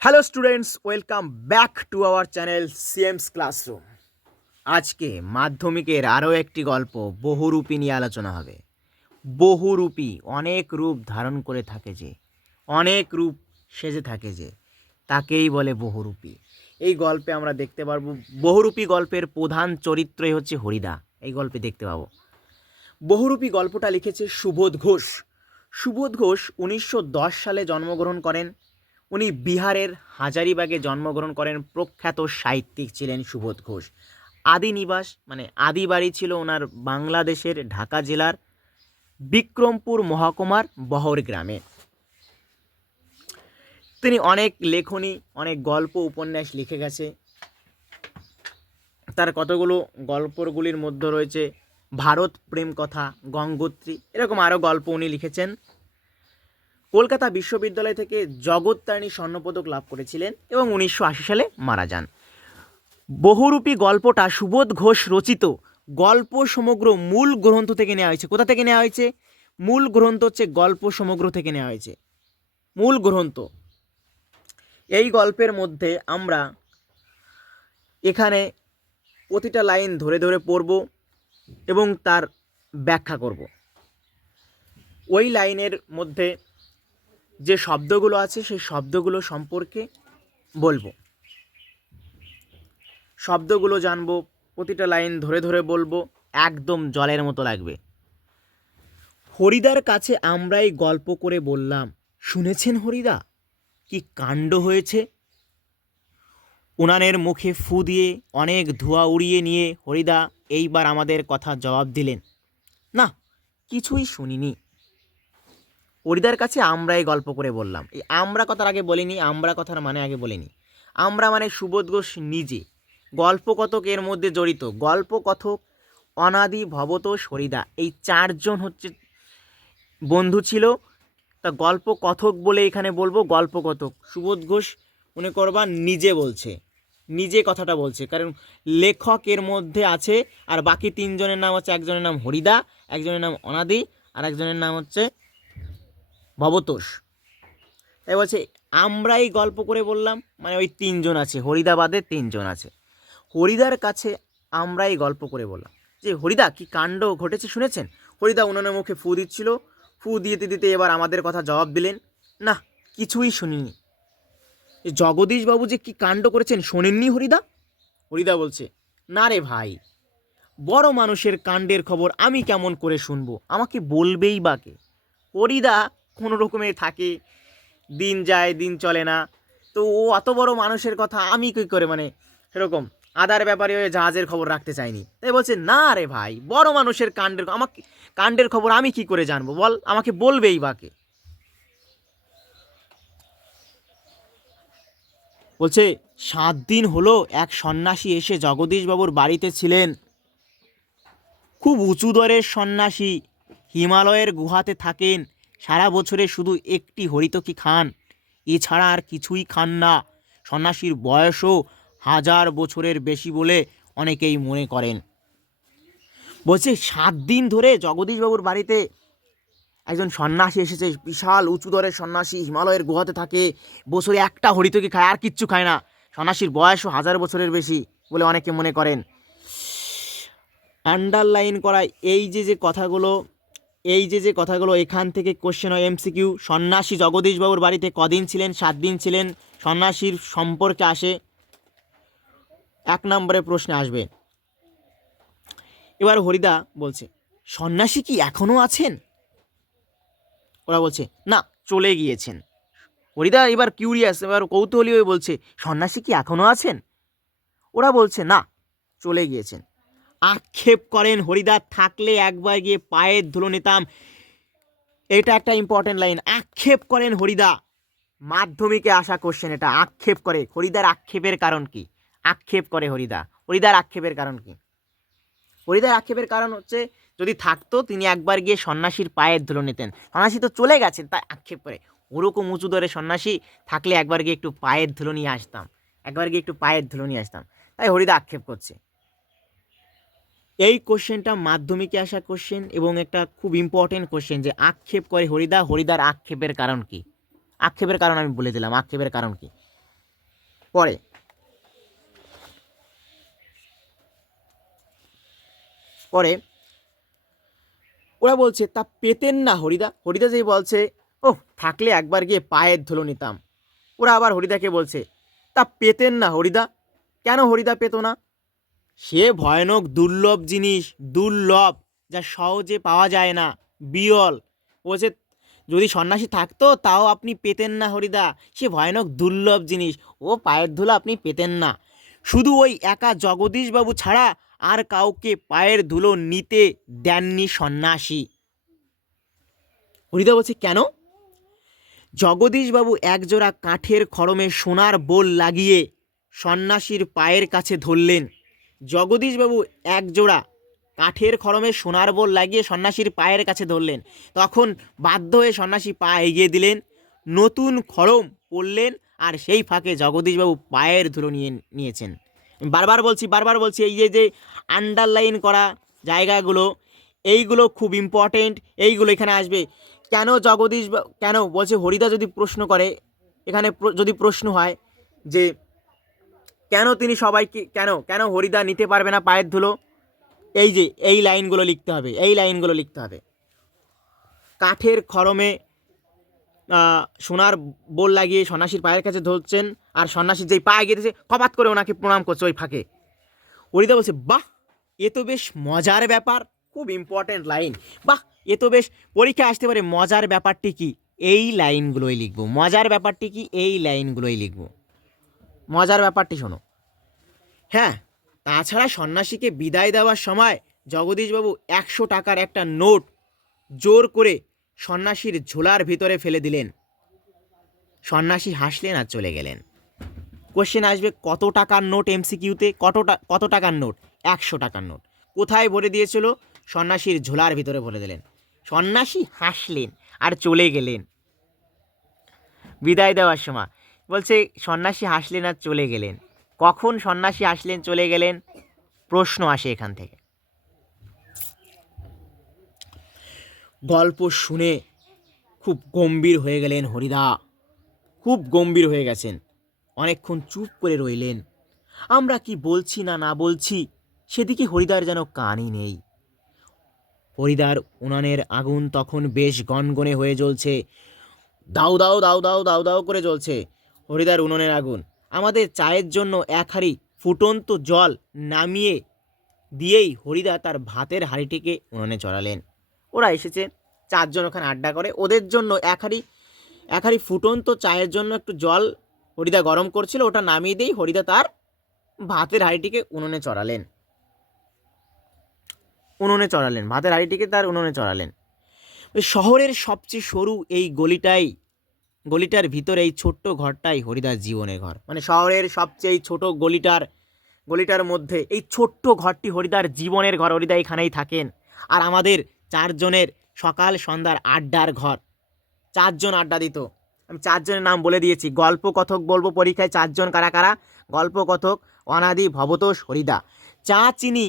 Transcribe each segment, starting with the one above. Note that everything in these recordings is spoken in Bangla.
Hello students welcome back to our channel CMS classroom আজকে মাধ্যমিকের আরও একটি গল্প বহুরূপী নিয়ে আলোচনা হবে। বহুরূপী অনেক রূপ ধারণ করে থাকে যে, অনেক রূপ সেজে থাকে যে, তাকেই বলে বহুরূপী এই গল্পে আমরা দেখতে পারব বহুরূপী গল্পের প্রধান চরিত্রই হচ্ছে হরিদা। এই গল্পে দেখতে পাবো। বহুরূপী গল্পটা লিখেছে সুবোধ ঘোষ। সুবোধ ঘোষ উনিশশো দশ সালে জন্মগ্রহণ করেন। উনি বিহারের হাজারিবাগে জন্মগ্রহণ করেন, প্রখ্যাত সাহিত্যিক ছিলেন সুবোধ ঘোষ। আদি নিবাস মানে আদি বাড়ি ছিল ওনার বাংলাদেশের ঢাকা জেলার বিক্রমপুর মহকুমার বহর গ্রামে। তিনি অনেক লেখনী, অনেক গল্প, উপন্যাস লিখে গেছে। তার কতগুলো গল্পগুলির মধ্যে রয়েছে, ভারত প্রেম কথা, গঙ্গোত্রী, এরকম আরও গল্প উনি লিখেছেন। কলকাতা বিশ্ববিদ্যালয় থেকে জগত্তারিণী স্বর্ণপদক লাভ করেছিলেন এবং উনিশশো আশি সালে মারা যান। বহুরূপী গল্পটা সুবোধ ঘোষ রচিত। গল্প সমগ্র মূল গ্রন্থ থেকে নেওয়া হয়েছে। কোথা থেকে নেওয়া হয়েছে? মূল গ্রন্থ হচ্ছে গল্প সমগ্র থেকে নেওয়া হয়েছে। মূল গ্রন্থ। এই গল্পের মধ্যে আমরা এখানে প্রতিটা লাইন ধরে ধরে পড়ব এবং তার ব্যাখ্যা করব। ওই লাইনের মধ্যে যে শব্দগুলো আছে, সেই শব্দগুলো সম্পর্কে বলব। শব্দগুলো জানব, প্রতিটা লাইন ধরে ধরে বলব, একদম জলের মতো লাগবে। হরিদার কাছে আমরাই গল্প করে বললাম, শুনেছেন হরিদা? কি কাণ্ড হয়েছে? উনানের মুখে ফু দিয়ে অনেক ধোঁয়া উড়িয়ে নিয়ে হরিদা এইবার আমাদের কথা জবাব দিলেন, না, কিছুই শুনিনি। হরিদার কাছে আমরাই গল্প করে বললাম। এই আমরা কথার আগে বলিনি, আমরা কথার মানে আগে বলিনি। আমরা মানে সুবোধ ঘোষ নিজে। গল্পকথক এর মধ্যে জড়িত। গল্পকথক অনাদি ভবতোষ হরিদা এই চারজন হচ্ছে বন্ধু ছিল। তা গল্প কথক বলে এখানে বলব? গল্প গল্পকথক সুবোধ ঘোষ মনে করবা নিজে বলছে। নিজে কথাটা বলছে। কারণ লেখক এর মধ্যে আছে, আর বাকি তিনজনের নাম হচ্ছে একজনের নাম হরিদা, একজনের নাম অনাদি, আর একজনের নাম হচ্ছে ভবতোষ। তাই বলছে, আমরাই গল্প করে বললাম মানে ওই তিনজন আছে হরিদা বাদে তিনজন আছে। হরিদার কাছে আমরাই গল্প করে বললাম। যে, হরিদা, কি কাণ্ড ঘটেছে শুনেছেন? হরিদা উনানের মুখে ফু দিচ্ছিল। ফু দিতে দিতে এবার আমাদের কথা জবাব দিলেন। না, কিছুই শুনিনি। জগদীশবাবু যে কি কাণ্ড করেছেন শোনেননি হরিদা? হরিদা বলছে, না রে ভাই, বড় মানুষের কাণ্ডের খবর আমি কেমন করে শুনব? আমাকে বলবেই বাকে হরিদা কোনো রকমে থাকে, দিন যায়, দিন চলে না। তো ও অত বড় মানুষের কথা আমি কী করে মানে সেরকম আদার ব্যাপারে ওই জাহাজের খবর রাখতে চাইনি। তাই বলছে, না রে ভাই, বড় মানুষের কাণ্ডের আমাকে কাণ্ডের খবর আমি কি করে জানব? বল, আমাকে বলবেই বাকে। বলছে, সাত দিন হলো এক সন্ন্যাসী এসে জগদীশবাবুর বাড়িতে ছিলেন। খুব উঁচু দরের সন্ন্যাসী, হিমালয়ের গুহাতে থাকেন। সারা বছরে শুধু একটি হরিতকি খান। এছাড়া আর কিছুই খান না। সন্ন্যাসীর বয়সও হাজার বছরের বেশি বলে অনেকেই মনে করেন। বলছে, সাত দিন ধরে জগদীশবাবুর বাড়িতে একজন সন্ন্যাসী এসেছে। বিশাল উঁচু দরের সন্ন্যাসী, হিমালয়ের গুহাতে থাকে। বছরে একটা হরিতকি খায়, আর কিচ্ছু খায় না। সন্ন্যাসীর বয়সও হাজার বছরের বেশি বলে অনেকে মনে করেন। আন্ডারলাইন করা এই যে যে কথাগুলো এই যে যে কথাগুলো এখান থেকে কোশ্চেন হয় এমসিকিউ সন্ন্যাসী জগদীশবাবুর বাড়িতে কদিন ছিলেন? সাত দিন ছিলেন? সন্ন্যাসীর সম্পর্কে আসে এক নম্বরে প্রশ্নে আসবে। এবার হরিদা বলছে, সন্ন্যাসী কি এখনও আছেন? ওরা বলছে, না, চলে গিয়েছেন। হরিদা এবার কিউরিয়াস এবার কৌতূহলী হয়ে বলছে, সন্ন্যাসী কি এখনও আছেন? ওরা বলছে, না, চলে গিয়েছেন। আক্ষেপ করেন হরিদা থাকলে একবার গিয়ে পায়ের ধুলো নিতাম। এটা একটা ইম্পর্টেন্ট লাইন আক্ষেপ করেন হরিদা। মাধ্যমিকে আসা কোশ্চেন এটা। আক্ষেপ করে। হরিদার আক্ষেপের কারণ কি? আক্ষেপ করে হরিদা। হরিদার আক্ষেপের কারণ কি? হরিদার আক্ষেপের কারণ হচ্ছে, যদি থাকতো, তিনি একবার গিয়ে সন্ন্যাসীর পায়ের ধুলো নিতেন। সন্ন্যাসী তো চলে গেছেন, তাই আক্ষেপ করে। ওরকম উঁচু দরে সন্ন্যাসী, থাকলে একবার গিয়ে একটু পায়ের ধুলো নিয়ে আসতাম। একবার গিয়ে একটু পায়ের ধুলো নিয়ে আসতাম। তাই হরিদা আক্ষেপ করছে। এই কোশ্চেনটা মাধ্যমিকে আসা কোশ্চেন এবং একটা খুব ইম্পর্টেন্ট কোশ্চেন যে আক্ষেপ করে হরিদা, হরিদার আক্ষেপের কারণ কি? আক্ষেপের কারণ আমি বলে দিলাম, আক্ষেপের কারণ কি? পরে। পরে। ওরা বলছে, তা পেতেন না হরিদা। হরিদা যেই বলছে ও থাকলে একবার গিয়ে পায়ের ধুলো নিতাম। ওরা আবার হরিদাকে বলছে, তা পেতেন না হরিদা? কেন হরিদা পেত না? সে ভয়ানক দুর্লভ জিনিস, দুর্লভ, যা সহজে পাওয়া যায় না। বিরল বলছে যদি সন্ন্যাসী থাকতো, তাও আপনি পেতেন না হরিদা। সে ভয়ানক দুর্লভ জিনিস। ও পায়ের ধুলো আপনি পেতেন না। শুধু ওই একা জগদীশবাবু ছাড়া আর কাউকে পায়ের ধুলো নিতে দেননি সন্ন্যাসী। হরিদা বলছে, কেন? জগদীশবাবু একজোড়া কাঠের খড়মে সোনার বোল লাগিয়ে সন্ন্যাসীর পায়ের কাছে ধরলেন। জগদীশবাবু একজোড়া কাঠের খড়মে সোনার বোল লাগিয়ে সন্ন্যাসীর পায়ের কাছে ধরলেন। তখন বাধ্য হয়ে সন্ন্যাসী পা এগিয়ে দিলেন, নতুন খড়ম পড়লেন আর সেই ফাঁকে জগদীশবাবু পায়ের ধুলো নিয়ে নিয়েছেন। বারবার বলছি বারবার বলছি, এই যে যে আন্ডারলাইন করা জায়গাগুলো, এইগুলো খুব ইম্পর্টেন্ট এইগুলো এখানে আসবে। কেন জগদীশ কেন? বলছে, হরিদা যদি প্রশ্ন করে, এখানে যদি প্রশ্ন হয় যে কেন তিনি সবাইকে, কেন কেন হরিদা নিতে পারবে না পায়ের ধুলো? এই যে, এই লাইনগুলো লিখতে হবে, এই লাইনগুলো লিখতে হবে। কাঠের খরমে সোনার বোল লাগিয়ে সন্ন্যাসীর পায়ের কাছে ধরছেন, আর সন্ন্যাসীর যেই পা এগিয়ে দিয়েছে কপাত করে ওনাকে প্রণাম করছে ওই ফাঁকে। হরিদা বলছে, বাহ, এ তো বেশ মজার ব্যাপার, খুব ইম্পর্ট্যান্ট লাইন বাহ, এ তো বেশ পরীক্ষায় আসতে পারে, মজার ব্যাপারটি কি? এই লাইনগুলোই লিখব, মজার ব্যাপারটি কি? এই লাইনগুলোই লিখব। মজার ব্যাপারটি শোনো। হ্যাঁ তাছাড়া সন্ন্যাসীকে বিদায় দেওয়ার সময় জগদীশবাবু একশো টাকার একটা নোট জোর করে সন্ন্যাসীর ঝোলার ভিতরে ফেলে দিলেন। সন্ন্যাসী হাসলেন আর চলে গেলেন। কোশ্চেন আসবে, কত টাকার নোট এমসিকিউতে কতটা কত টাকার নোট? একশো টাকার নোট। কোথায় ভরে দিয়েছিল? সন্ন্যাসীর ঝোলার ভিতরে ভরে দিলেন। সন্ন্যাসী হাসলেন আর চলে গেলেন। বিদায় দেওয়ার সময় বলছে, সন্ন্যাসী হাসলেন আর চলে গেলেন। কখন সন্ন্যাসী আসলেন চলে গেলেন? প্রশ্ন আসে এখান থেকে। গল্প শুনে খুব গম্ভীর হয়ে গেলেন হরিদা। খুব গম্ভীর হয়ে গেছেন। অনেকক্ষণ চুপ করে রইলেন। আমরা কি বলছি না না বলছি, সেদিকে হরিদার যেন কানই নেই। হরিদার উনানের আগুন তখন বেশ গনগনে হয়ে জ্বলছে। দাউ দাউ দাউ দাউ দাউ দাউ করে জ্বলছে। হরিদার উনুনের আগুন। আমাদের চায়ের জন্য এক হাঁড়ি ফুটন্ত জল নামিয়ে দিয়েই হরিদা তার ভাতের হাঁড়িটিকে উনুনে চড়ালেন ওরা এসেছে, চারজন ওখানে আড্ডা করে। ওদের জন্য এক হাঁড়ি এক হাঁড়ি ফুটন্ত চায়ের জন্য একটু জল হরিদা গরম করছিল, ওটা নামিয়ে দিয়েই হরিদা তার ভাতের হাঁড়িটিকে উনুনে চড়ালেন। উনুনে চড়ালেন, ভাতের হাঁড়িটিকে তার উনুনে চড়ালেন। শহরের সবচেয়ে সরু এই গলিটাই গলিটার ভিতরে এই ছোট্ট ঘরটাই হরিদার জীবনের ঘর। মানে শহরের সবচেয়ে ছোট গলিটার গলিটার মধ্যে এই ছোট্ট ঘরটি হরিদার জীবনের ঘর, হরিদা এখানেই থাকেন। আর আমাদের চারজনের সকাল সন্ধ্যার আড্ডার ঘর। চারজন আড্ডা দিত। আমি চারজনের নাম বলে দিয়েছি। গল্প কথক বলব পরীক্ষায় চারজন কারা কারা? গল্প কথক অনাদি, ভবতোষ, হরিদা। চা চিনি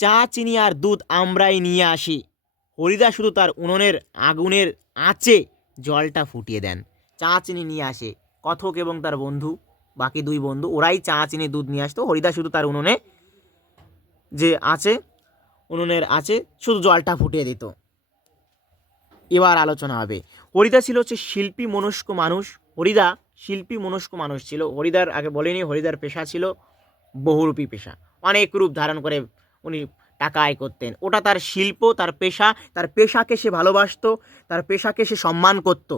চা চিনি আর দুধ আমরাই নিয়ে আসি। হরিদা শুধু তার উনুনের আগুনের আঁচে জলটা ফুটিয়ে দেন। চা চিনি নিয়ে আসে। কথক এবং তার বন্ধু, বাকি দুই বন্ধু, ওরাই চা চিনি দুধ নিয়ে আসতো। হরিদা শুধু তার উনুনে যে আছে, উনুনের আছে, শুধু জলটা ফুটিয়ে দিত। এবার আলোচনা হবে। হরিদা ছিল হচ্ছে শিল্পী মনস্ক মানুষ। হরিদা শিল্পী মনস্ক মানুষ ছিল। হরিদার আগে বলেনি, হরিদার পেশা ছিল বহুরূপী পেশা। অনেক রূপ ধারণ করে উনি টাকা আয় করতেন। ওটা তার শিল্প, তার পেশা, তার পেশাকে সে ভালোবাসতো, তার পেশাকে সে সম্মান করত।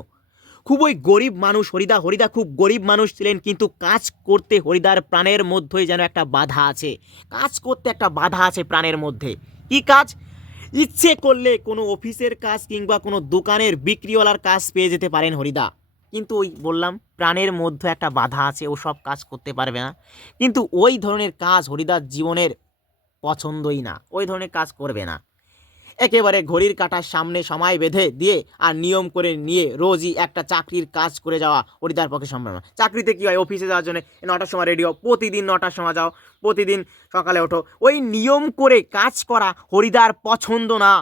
খুবই গরিব মানুষ, হরিদা হরিদা খুব গরিব মানুষ ছিলেন, কিন্তু কাজ করতে হরিদার প্রাণের মধ্যেই যেন একটা বাধা আছে। কাজ করতে একটা বাধা আছে প্রাণের মধ্যে। কি কাজ? ইচ্ছে করলে কোনো অফিসের কাজ কিংবা কোনো দোকানের বিক্রিওয়ালার কাজ পেয়ে যেতে পারেন হরিদা। কিন্তু ওই বললাম, প্রাণের মধ্যে একটা বাধা আছে, ও সব কাজ করতে পারবে না। কিন্তু ওই ধরনের কাজ হরিদার জীবনের পছন্দই না, ওই ধরনের কাজ করবে না। একেবারে ঘড়ির কাঁটার সামনে সময় বেঁধে দিয়ে আর নিয়ম করে নিয়ে রোজই একটা চাকরির কাজ করে যাওয়া হরিদার পক্ষে সম্ভব না। চাকরিতে কী হয়? অফিসে যাওয়ার জন্য নটার সময় রেডি হও, প্রতিদিন নটার সময় যাও, প্রতিদিন সকালে ওঠো। ওই নিয়ম করে কাজ করা হরিদার পছন্দ না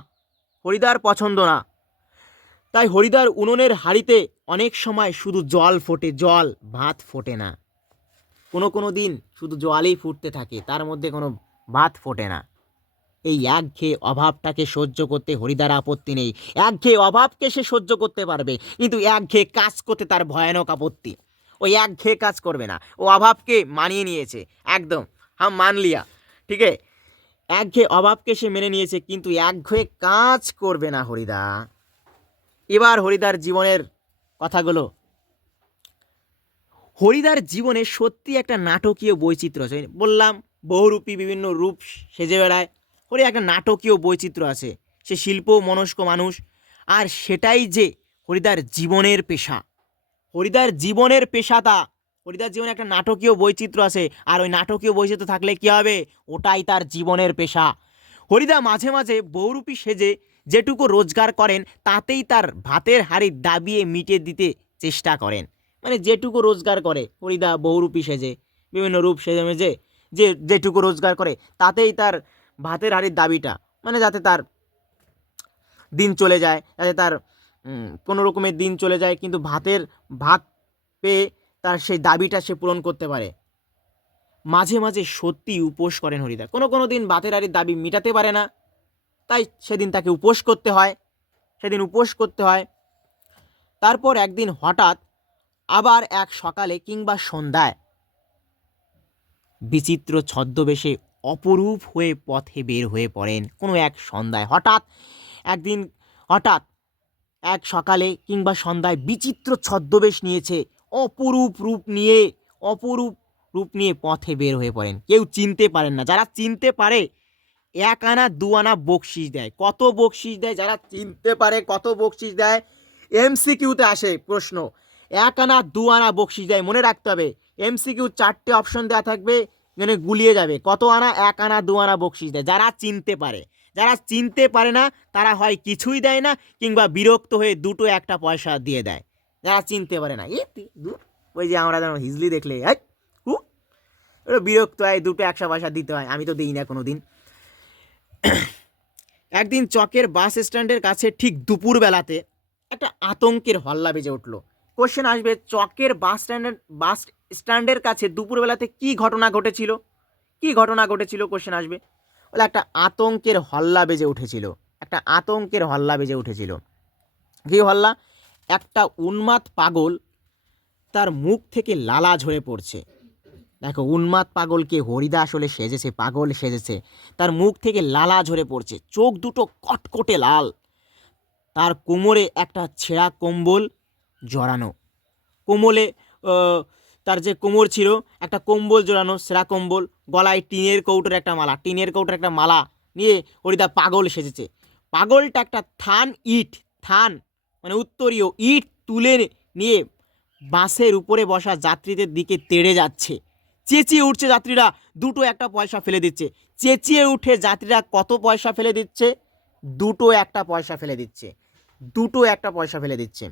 হরিদার পছন্দ না। তাই হরিদার উনুনের হাঁড়িতে অনেক সময় শুধু জল ফোটে, জল, ভাত ফোটে না। কোনো কোনো দিন শুধু জলেই ফুটতে থাকে, তার মধ্যে কোনো ভাত ফোটে না। এই একঘেয়ে অভাবটাকে সহ্য করতে হরিদার আপত্তি নেই। একঘেয়ে অভাবকে সে সহ্য করতে পারবে, কিন্তু একঘেয়ে কাজ করতে তার ভয়ানক আপত্তি। ওই একঘেয়ে কাজ করবে না। ও অভাবকে মানিয়ে নিয়েছে, একদম। হাম মান লিয়া, ঠিক আছে? একঘেয়ে অভাবকে সে মেনে নিয়েছে, কিন্তু একঘেয়ে কাজ করবে না হরিদা। এবার হরিদার জীবনের কথাগুলো। হরিদার জীবনে সত্যি একটা নাটকীয় বৈচিত্র্য বললাম বহুরূপী বিভিন্ন রূপ সেজে বেড়ায়। হরি একটা নাটকীয় বৈচিত্র্য আছে। সে শিল্প, মনস্ক মানুষ। আর সেটাই যে হরিদার জীবনের পেশা। হরিদার জীবনের পেশা তা হরিদার জীবনে একটা নাটকীয় বৈচিত্র্য আছে। আর ওই নাটকীয় বৈচিত্র্য থাকলে কী হবে? ওটাই তার জীবনের পেশা। হরিদা মাঝে মাঝে বহুরূপী সেজে যেটুকু রোজগার করেন, তাতেই তার ভাতের হাড়ি দাবিয়ে মিটিয়ে দিতে চেষ্টা করেন। মানে যেটুকু রোজগার করে হরিদা বহুরূপী সেজে। বিভিন্ন রূপ সেজে মেজে যে যেটুকু রোজগার করে, তাতেই তার ভাতের হাড়ির দাবিটা। মানে যাতে তার দিন চলে যায়, যাতে তার কোনো রকমের দিন চলে যায়, কিন্তু ভাতের, ভাত পেয়ে তার সেই দাবিটা সে পূরণ করতে পারে। মাঝে মাঝে সত্যি উপোস করেন হরিদা। কোনো কোনো দিন ভাতের হাড়ির দাবি মেটাতে পারে না। তাই সেদিন তাকে উপোস করতে হয়। সেদিন উপোস করতে হয়। তারপর একদিন হঠাৎ আবার এক সকালে কিংবা সন্ধ্যায় বিচিত্র ছদ্মবেশে অপরূপ হয়ে পথে বের হয়ে পড়েন কোনো এক সন্ধ্যায়। হঠাৎ একদিন, হঠাৎ এক সকালে কিংবা সন্ধ্যায় বিচিত্র ছদ্মবেশ নিয়েছে, অপরূপ রূপ নিয়ে, অপরূপ রূপ নিয়ে পথে বের হয়ে পড়েন। কেউ চিনতে পারেন না। যারা চিনতে পারে, এক আনা, দু আনা বকশিস দেয়। কত বকশিস দেয়? যারা চিনতে পারে, কত বকশিস দেয়? এমসিকিউতে আসে প্রশ্ন। এক আনা, দু আনা বকশিস দেয়। মনে রাখতে হবে এমসিকিউ চারটে অপশন দেওয়া থাকবে মানে গুলিয়ে যাবে। কত আনা? এক আনা, দু আনা বকশিস দেয়। যারা চিনতে পারে, যারা চিনতে পারে না, তারা হয় কিছুই দেয় না, কিংবা বিরক্ত হয়ে দুটো একটা পয়সা দিয়ে দেয়। যারা চিনতে পারে না এ তুই দূর ওই যে আমরা যেমন হিজলি দেখলে, এই, হু, ওরা বিরক্ত হয়, দুটো একশো পয়সা দিতে হয়, আমি তো দিই না কোনো দিন একদিন চকের বাস স্ট্যান্ডের কাছে ঠিক দুপুরবেলাতে একটা আতঙ্কের হল্লা বেজে উঠল। কোশ্চেন আসবে, চকের বাস স্ট্যান্ডের, বাস স্ট্যান্ডের কাছে দুপুরবেলাতে কি ঘটনা ঘটেছিল? কি ঘটনা ঘটেছিল? কোশ্চেন আসবে। বলে একটা আতঙ্কের হল্লা বেজে উঠেছিল। একটা আতঙ্কের হল্লা বেজে উঠেছিল। কি হল্লা? একটা উন্মাদ পাগল তার মুখ থেকে লালা ঝরে পড়ছে। দেখো, উন্মাদ পাগলকে হরিদা আসলে সেজেছে, পাগল সেজেছে। তার মুখ থেকে লালা ঝরে পড়ছে। চোখ দুটো কটকটে লাল। তার কোমরে একটা ছেঁড়া কম্বল জড়ানো। কোমলে তার যে কোমর ছিল, একটা কম্বল জোড়ানো, সেরা কম্বল, গলায় টিনের কৌটোর একটা মালা, টিনের কৌটোর একটা মালা নিয়ে হরিদা পাগল সেজেছে। পাগলটা একটা থান ইট, থান মানে উত্তরীয় ইট তুলে নিয়ে বাসের উপরে বসা যাত্রীদের দিকে তেড়ে যাচ্ছে। চেঁচিয়ে উঠছে যাত্রীরা, দুটো একটা পয়সা ফেলে দিচ্ছে। চেঁচিয়ে উঠে যাত্রীরা কত পয়সা ফেলে দিচ্ছে? দুটো একটা পয়সা ফেলে দিচ্ছে। দুটো একটা পয়সা ফেলে দিচ্ছে।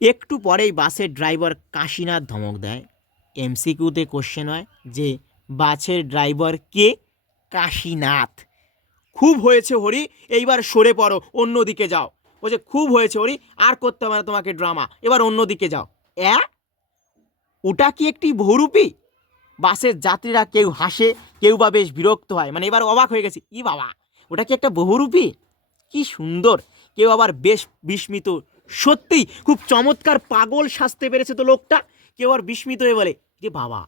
একটু পরেই বাসের ড্রাইভার কাশীনাথ ধমক দেয়। এমসিকিউতে কোশ্চেন হয় যে, বাসের ড্রাইভার কে? কাশীনাথ। খুব হয়েছে হরি, এইবার সরে পড়ো, অন্যদিকে যাও। বলছে, খুব হয়েছে হরি, আর করতে হবে না তোমাকে ড্রামা এবার অন্যদিকে যাও। অ্যা? ওটা কি একটি বহুরূপী? বাসের যাত্রীরা কেউ হাসে, কেউ বা বেশ বিরক্ত হয় মানে এবার অবাক হয়ে গেছে, ই বাবা, ওটা কি একটা বহুরূপী? কি সুন্দর, কেউ আবার বেশ বিস্মিত সত্যিই খুব চমৎকার পাগল সাজতে পেরেছে তো লোকটা। কেউ আর বিস্মিত হয়ে বলে যে বাবা,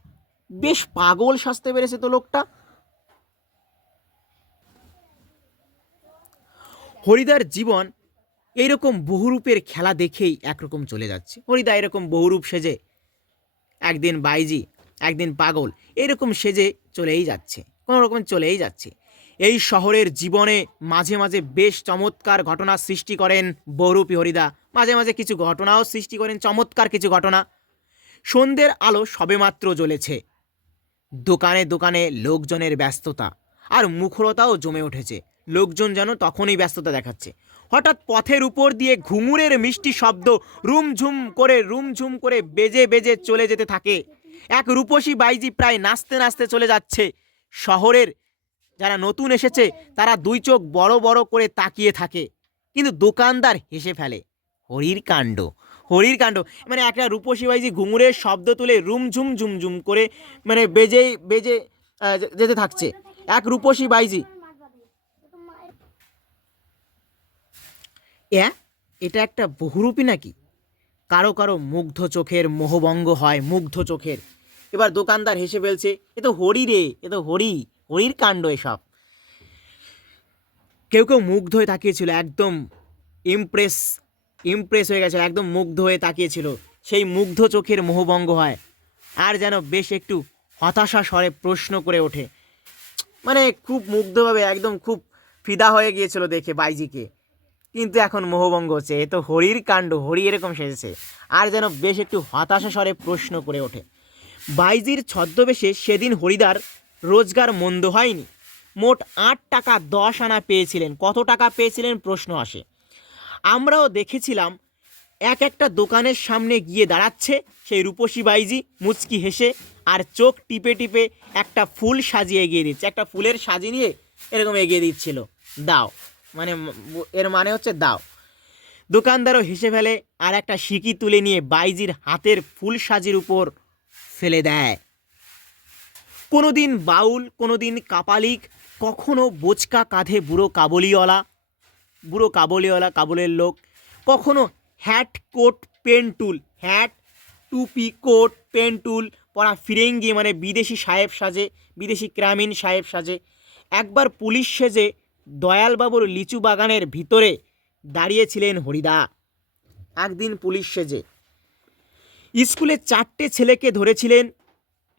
বেশ পাগল সাজতে পেরেছে তো লোকটা। হরিদার জীবন এইরকম বহুরূপের খেলা দেখেই একরকম চলে যাচ্ছে। হরিদা এরকম বহুরূপ সেজে, একদিন বাইজি, একদিন পাগল, এরকম সেজে চলেই যাচ্ছে কোনো রকম চলেই যাচ্ছে। এই শহরের জীবনে মাঝে মাঝে বেশ চমৎকার ঘটনা সৃষ্টি করেন বহুরূপী হরিদা। মাঝে মাঝে কিছু ঘটনাও সৃষ্টি করেন, চমৎকার কিছু ঘটনা। সন্ধ্যের আলো সবেমাত্র জ্বলেছে। দোকানে দোকানে লোকজনের ব্যস্ততা আর মুখরতাও জমে উঠেছে। লোকজন যেন তখনই ব্যস্ততা দেখাচ্ছে। হঠাৎ পথের উপর দিয়ে ঘুঙুরের মিষ্টি শব্দ রুমঝুম করে রুমঝুম করে বেজে বেজে চলে যেতে থাকে। এক রূপসী বাইজি প্রায় নাচতে নাচতে চলে যাচ্ছে। শহরের যারা নতুন এসেছে, তারা দুই চোখ বড় বড় করে তাকিয়ে থাকে। কিন্তু দোকানদার হেসে ফেলে, হরির কাণ্ড হরির কাণ্ড। মানে একটা রূপসী বাইজি ঘুঙুরের শব্দ তুলে রুম ঝুম ঝুম ঝুম করে মানে বেজেই, বেজে যেতে থাকছে। এক রূপসী বাইজি এ, এটা একটা বহুরূপী নাকি? কারও কারও মুগ্ধ চোখের মোহভঙ্গ হয়, মুগ্ধ চোখের। এবার দোকানদার হেসে ফেলছে, এ তো হরি রে, এ তো হরি। হরির কাণ্ড এসব। কেউ কেউ মুগ্ধ হয়ে তাকিয়েছিল, একদম ইমপ্রেস ইমপ্রেস হয়ে গেছে একদম মুগ্ধ হয়ে তাকিয়েছিল। সেই মুগ্ধ চোখের মোহভঙ্গ হয়, আর যেন বেশ একটু হতাশা স্বরে প্রশ্ন করে ওঠে। মানে খুব মুগ্ধভাবে, একদম খুব ফিদা হয়ে গিয়েছিল দেখে বাইজিকে। কিন্তু এখন মোহভঙ্গ হচ্ছে, এ তো হরির কাণ্ড, হরি এরকম সেজেছে, আর যেন বেশ একটু হতাশা স্বরে প্রশ্ন করে ওঠে। বাইজির ছদ্মবেশে সেদিন হরিদার রোজগার মন্দ হয়নি। মোট আট টাকা দশ আনা পেয়েছিলেন। কত টাকা পেয়েছিলেন? প্রশ্ন আসে। আমরাও দেখেছিলাম, এক একটা দোকানের সামনে গিয়ে দাঁড়াচ্ছে সেই রূপসী বাইজি, মুচকি হেসে, আর চোখ টিপে টিপে একটা ফুল সাজিয়ে এগিয়ে দিচ্ছে। একটা ফুলের সাজি নিয়ে এরকম এগিয়ে দিচ্ছিল। দাও। মানে এর মানে হচ্ছে দাও। দোকানদারও হেসে ফেলে, আর একটা সিকি তুলে নিয়ে বাইজির হাতের ফুল সাজির উপর ফেলে দেয়। কোনো দিন বাউল কোনো দিন কাপালিক, কখনো বোচকা কাঁধে বুড়ো কাবলিওয়ালা বুড়ো কাবলিওয়ালা কাবলের লোক, কখনো হ্যাট কোট পেন টুল হ্যাট টুপি কোট পেন টুল পরা ফিরেঙ্গি মানে বিদেশি সাহেব সাজে, বিদেশি গ্রামীণ সাহেব সাজে। একবার পুলিশ সেজে দয়ালবাবুর লিচু বাগানের ভিতরে দাঁড়িয়েছিলেন হরিদা। একদিন পুলিশ সেজে। স্কুলে চারটে ছেলেকে ধরেছিলেন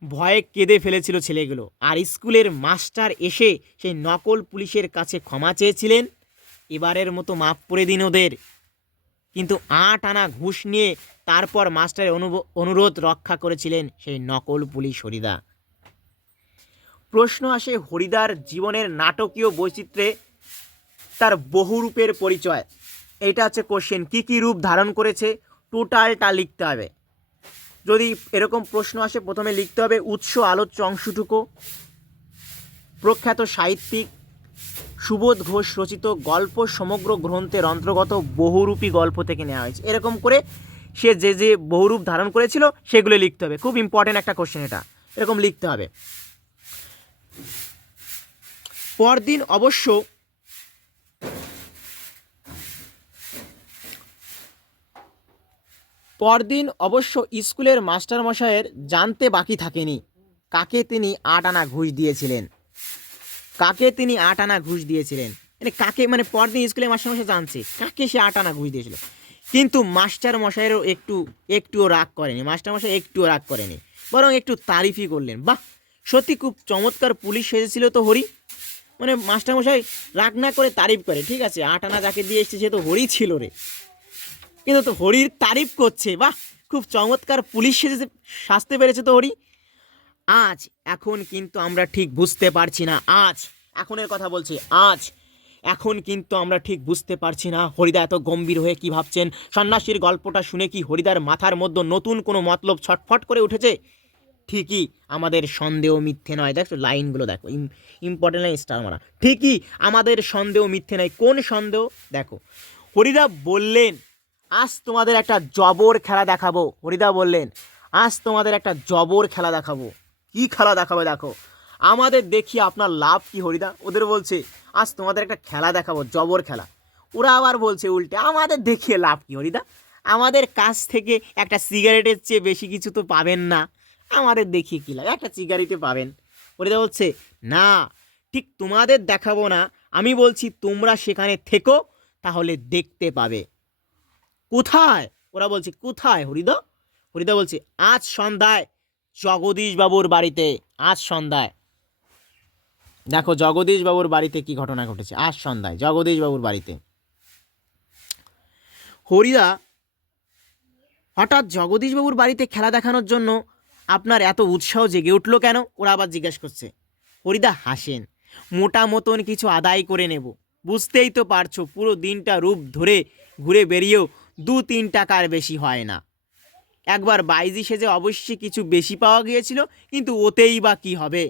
ভয়ে কেঁদে ফেলেছিল ছেলেগুলো। আর স্কুলের মাস্টার এসে সেই নকল পুলিশের কাছে ক্ষমা চেয়েছিলেন। এবারের মতো মাপ করে দিন ওদের। কিন্তু আট আনা ঘুষ নিয়ে তারপর মাস্টারের অনুরোধ রক্ষা করেছিলেন সেই নকল পুলিশ হরিদা। প্রশ্ন আসে হরিদার জীবনের নাটকীয় বৈচিত্র্যে তার বহুরূপের পরিচয়। এটা হচ্ছে কোশ্চেন কী কী রূপ ধারণ করেছে? টোটালটা লিখতে হবে। যদি এরকম প্রশ্ন আসে, প্রথমে লিখতে হবে উৎস আলোচ্য অংশটুকু। প্রখ্যাত সাহিত্যিক সুবোধ ঘোষ রচিত গল্প সমগ্র গ্রন্থের অন্তর্গত বহুরূপী গল্প থেকে নেওয়া হয়েছে। এরকম করে সে যে যে বহুরূপ ধারণ করেছিল, সেগুলো লিখতে হবে। খুব ইম্পর্টেন্ট একটা কোশ্চেন এটা। এরকম লিখতে হবে। পরদিন অবশ্য পরদিন অবশ্য স্কুলের মাস্টারমশাইয়ের জানতে বাকি থাকেনি। কাকে তিনি আট আনা ঘুষ দিয়েছিলেন? কাকে তিনি আট আনা ঘুষ দিয়েছিলেন? মানে কাকে মানে পরদিন স্কুলে মাস্টারমশাই জানছে, কাকে সে আট আনা ঘুষ দিয়েছিল? কিন্তু মাস্টার মশাইয়েরও একটু, একটুও রাগ করেনি, মাস্টারমশাই একটুও রাগ করেনি, বরং একটু তারিফই করলেন। বাহ, সত্যি খুব চমৎকার পুলিশ সেজেছিল তো হরি। মানে মাস্টারমশাই রাগ না করে তারিফ করে, ঠিক আছে, আট আনা যাকে দিয়ে এসছে সে তো হরি ছিল রে। কিন্তু তো হরির তারিফ করছে। বাহ, খুব চমৎকার পুলিশ সেজে সাজতে পেরেছে তো হরি। আজ, এখন কিন্তু আমরা ঠিক বুঝতে পারছি না, আজ, এখনের কথা বলছি, আজ, এখন কিন্তু আমরা ঠিক বুঝতে পারছি না হরিদা এত গম্ভীর হয়ে কি ভাবছেন। সন্ন্যাসীর গল্পটা শুনে কি হরিদার মাথার মধ্যে নতুন কোনো মতলব ছটফট করে উঠেছে? ঠিকই আমাদের সন্দেহ মিথ্যে নয়। দেখো লাইনগুলো দেখো ইম্পর্টেন্ট লাইন স্টার মারা। ঠিকই আমাদের সন্দেহ মিথ্যে নয়। কোন সন্দেহ? দেখো, হরিদা বললেন আজ তোমাদের একটা জবর খেলা দেখাবো। হরিদা বললেন, আজ তোমাদের একটা জবর খেলা দেখাবো। কি খেলা দেখাবে দেখো? আমাদের দেখি আপনার লাভ কি, হরিদা? ওদের বলছে, আজ তোমাদের একটা খেলা দেখাবো, জবর খেলা। ওরা আবার বলছে উল্টে, আমাদের দেখিয়ে লাভ কি, হরিদা? আমাদের কাছ থেকে একটা সিগারেটের চেয়ে বেশি কিছু তো পাবেন না। আমাদের দেখিয়ে কী লাভ? একটা সিগারেটে পাবেন। হরিদা বলছে, না, ঠিক তোমাদের দেখাবো না। আমি বলছি তোমরা সেখানে থেকো, তাহলে দেখতে পাবে। কোথায়? ওরা বলছে, কোথায়? হরিদা? হরিদা বলছে, আজ সন্ধ্যায় জগদীশ বাবুর বাড়িতে, আজ সন্ধ্যায়। দেখো জগদীশ বাবুর বাড়িতে কি ঘটনা ঘটেছে? আজ সন্ধ্যায় জগদীশ বাবুর বাড়িতে। হরিদা, হঠাৎ জগদীশ বাবুর বাড়িতে খেলা দেখানোর জন্য আপনার এত উৎসাহ জেগে উঠল কেন? ওরা আবার জিজ্ঞেস করছে। হরিদা, হাসেন। মোটা মতন কিছু আদায় করে নেব। বুঝতেই তো পারছ, পুরো দিনটা রূপ ধরে ঘুরে বেরিয়েও দু তিন টাকার বেশি হয় না। একবার বাইজি সেজে অবশ্যই কিছু বেশি পাওয়া গিয়েছিল, কিন্তু ওতেই বা কি হবে?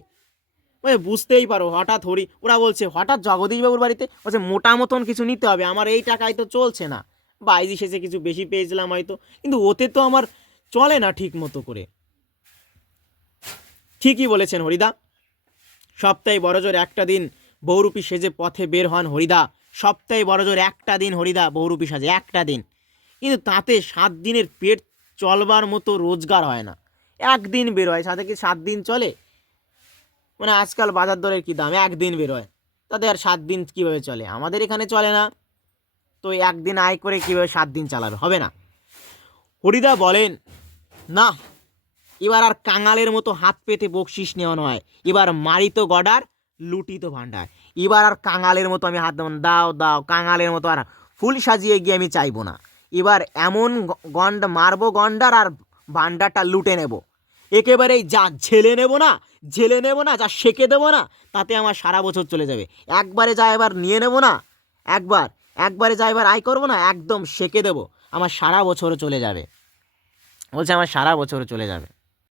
ওই বুঝতেই পারো, হঠাৎ হরি ওরা বলছে, হঠাৎ জগদীশবাবুর বাড়িতে বলছে, মোটা মতন কিছু নিতে হবে, আমার এই টাকায় তো চলছে না। বাইজি সেজে কিছু বেশি পেয়েছিলাম হয়তো, কিন্তু ওতে তো আমার চলে না ঠিক মতো করে। ঠিকই বলেছেন হরিদা। সপ্তাহে বড়জোর একটা দিন বহুরূপী সেজে পথে বের হন হরিদা। সপ্তাহে বড়জোর একটা দিন হরিদা বহুরূপী সাজে, একটা দিন। কিন্তু তাতে সাত দিনের পেট চলবার মতো রোজগার হয় না। একদিন বের হয় সাথে কি সাত দিন চলে? মানে আজকাল বাজার দরের কী দাম? একদিন বের হয় তাতে আর সাত দিন কীভাবে চলে? আমাদের এখানে চলে না। তো একদিন আয় করে কীভাবে সাত দিন চালাবে? হবে না। হরিদা বলেন, না, এবার আর কাঙালের মতো হাত পেতে বকশিস নেওয়া নয়। এবার মারিত গডার, লুটিত ভাণ্ডার। এবার আর কাঙালের মতো আমি হাত দাও দাও, কাঙালের মতো আর ফুল সাজিয়ে গিয়ে আমি চাইব না। এবার এমন গন্ড মারবো গন্ডার আর বান্ডারটা লুটে নেব। একেবারেই যা ঝেলে নেব না, ঝেলে নেব না, যা সেকে দেবো না, তাতে আমার সারা বছর চলে যাবে। একবারে যা এবার নিয়ে নেব না, একবার, একবারে যা এবার আয় করব না, একদম সেকে দেবো। আমার সারা বছরও চলে যাবে। বলছে আমার সারা বছরও চলে যাবে।